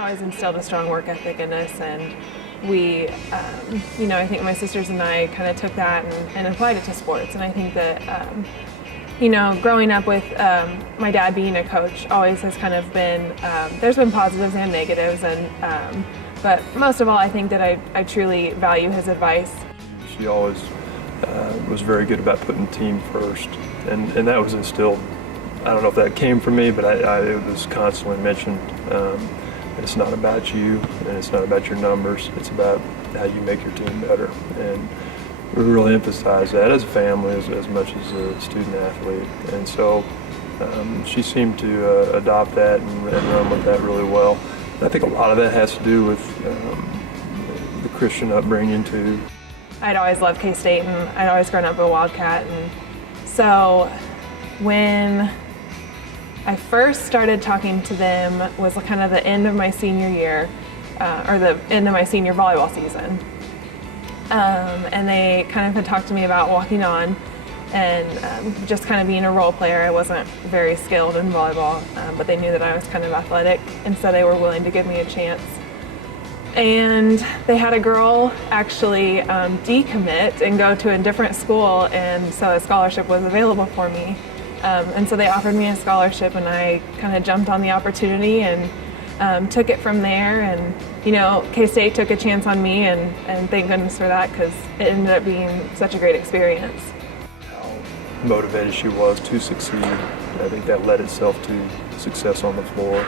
always instilled a strong work ethic in us, and we, I think my sisters and I kind of took that and applied it to sports. And I think that, growing up with my dad being a coach always has kind of been, there's been positives and negatives, but most of all, I think that I truly value his advice. She always was very good about putting the team first, and that was instilled. I don't know if that came from me, but it was constantly mentioned. It's not about you, and it's not about your numbers. It's about how you make your team better, and we really emphasize that as a family as much as a student athlete. And so she seemed to adopt that and run with that really well. And I think a lot of that has to do with the Christian upbringing too. I'd always loved K-State, and I'd always grown up a Wildcat, and so when I first started talking to them was kind of the end of my senior year, or the end of my senior volleyball season. And they kind of had talked to me about walking on and just kind of being a role player. I wasn't very skilled in volleyball, but they knew that I was kind of athletic, and so they were willing to give me a chance. And they had a girl actually decommit and go to a different school, and so a scholarship was available for me. And so they offered me a scholarship, and I kind of jumped on the opportunity and took it from there. And K-State took a chance on me, and thank goodness for that, because it ended up being such a great experience. How motivated she was to succeed, I think that led itself to success on the floor.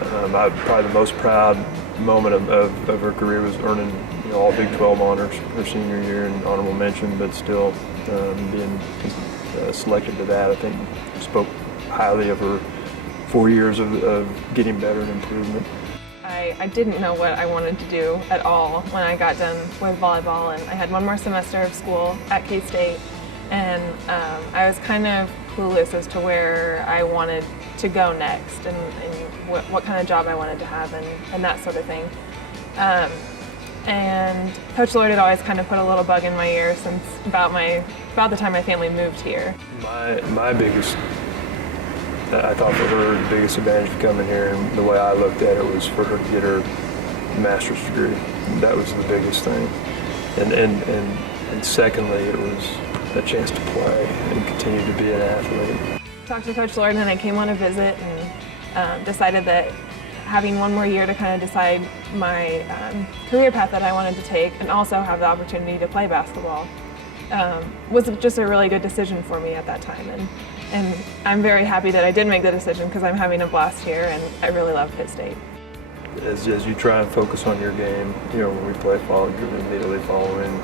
Probably the most proud moment of her career was earning all Big 12 honors her senior year and honorable mention, but still being selected to that, I think spoke highly of her 4 years of getting better and improvement. I didn't know what I wanted to do at all when I got done with volleyball, and I had one more semester of school at K-State, and I was kind of clueless as to where I wanted to go next and what kind of job I wanted to have and that sort of thing. And Coach Lloyd had always kind of put a little bug in my ear since about the time my family moved here. My biggest, I thought for her, the biggest advantage of coming here, and the way I looked at it, was for her to get her master's degree. That was the biggest thing. And secondly, it was a chance to play and continue to be an athlete. Talked to Coach Lloyd, and I came on a visit and decided that having one more year to kind of decide my career path that I wanted to take, and also have the opportunity to play basketball, was just a really good decision for me at that time. And I'm very happy that I did make the decision, because I'm having a blast here, and I really love Pitt State. As you try and focus on your game, when we play fall, you're immediately following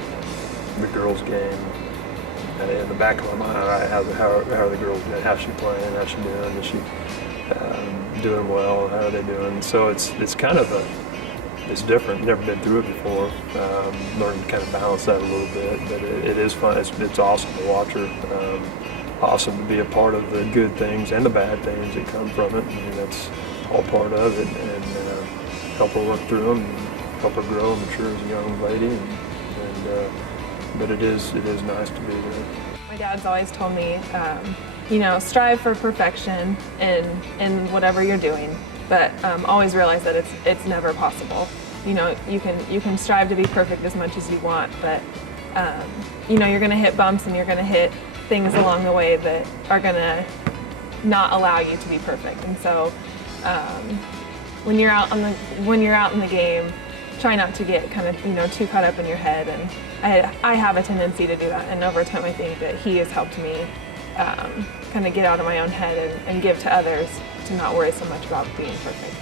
the girls' game. And in the back of my mind, how are the girls doing? How's she playing? How's she doing? Is she doing well? How are they doing? So it's kind of it's different. Never been through it before. Learning to kind of balance that a little bit, but it is fun. It's awesome to watch her. Awesome to be a part of the good things and the bad things that come from it. I mean, that's all part of it, and help her work through them, and help her grow and mature as a young lady. But it is nice to be there. My dad's always told me, strive for perfection in whatever you're doing, but always realize that it's never possible. You can strive to be perfect as much as you want, but you're going to hit bumps, and you're going to hit things along the way that are going to not allow you to be perfect. And so when you're out in the game, try not to get kind of too caught up in your head. And I have a tendency to do that, and over time I think that he has helped me kind of get out of my own head and give to others, to not worry so much about being perfect.